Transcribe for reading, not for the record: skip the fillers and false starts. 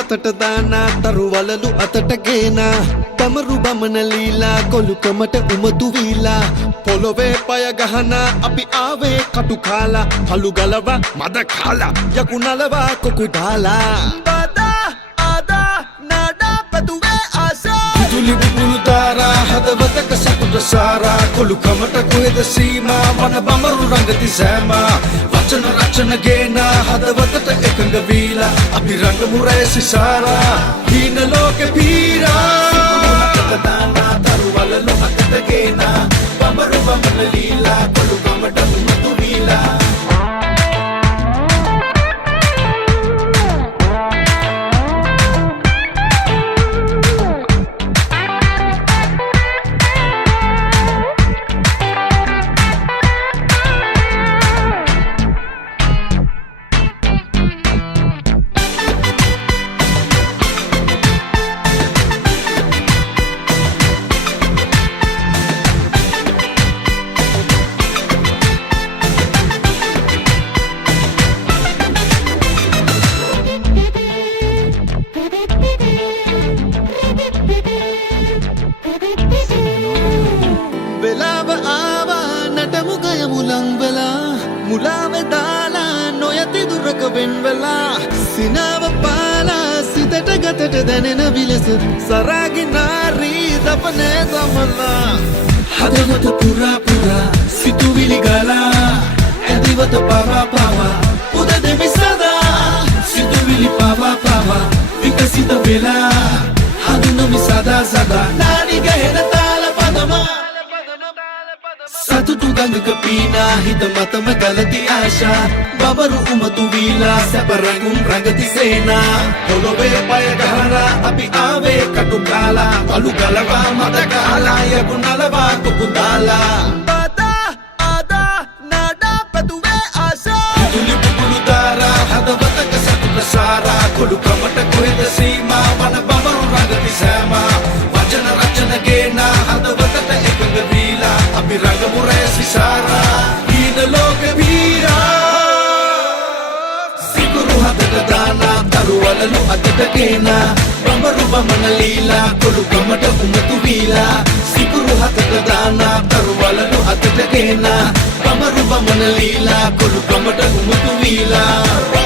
හතට දානා තරුවලලු අතට ගේනා තමරු බමන ලීලා කොළුකමට උමතු වීලා පොළොවේ පය ගහනා අපි ආවේ කටු කාලා හලු ගලවා මද කාලා යකුනලවා කොකු දාලා බදා ආදා නාඩා පැතුවේ ආසා තුලි බුබුලු තාරා හදවතක සතුට සාරා කොළුකමට කොහෙද සීමා වන බමරු රංගති සෑමා වචන රචන ගේනා හදවතට එකඟ වීලා අපි රංගමු රැසි සාරා හීන ලෝකෙ පීරා දානා තරුවලලු අතට ගේනා බමරු බමන ලීලා කොළුකමට උමතු වීලා මුලාවෙ දාලා නොයති දුරක වෙන්වලා සිනාව පාලා සිතට ගතට දැනෙන විලස සරාගි නාරී දපනේ සමලා හදවත පුරා පුරා සිතුවිලි ගලා ඇදිවත පවා පවා උද දෙමි සදා සිතුවිලි පවා පවා විකසිත වෙලා හඳුනමි සදා සදා නානි ගහෙන තාල පදමා සතුටු ගඟක පීනා හිත මතම ගලති ආශා බබරු උමතු වීලා සැපරඟුම් රඟති සේනා පොළොවේ පය ගහලා අපි ආවේ කටු කාලා පලු ගලවා මද කාලා යකුනලවා කොකු දාලා බදා ආදා නාඩා පැතුවේ ආශා තුලි බුබුලු තාරා හදවතක සතුට සාරා කොළුකමට කොහෙද සීමා වන බබරු රඟති සෑමා වචන රචන ගේනා හදවතට එකඟ වීලා අපි රංගමු රැසි සාරා හීන ලෝකෙ පීරා සිකුරු හතට දානා තරුවලලු අතට ගේනා බමරු බමන ලීලා කොළුකමට උමතු වීලා සිකුරු හතට දානා තරුවලලු අතට ගේනා බමරු බමන ලීලා කොළුකමට උමතු වීලා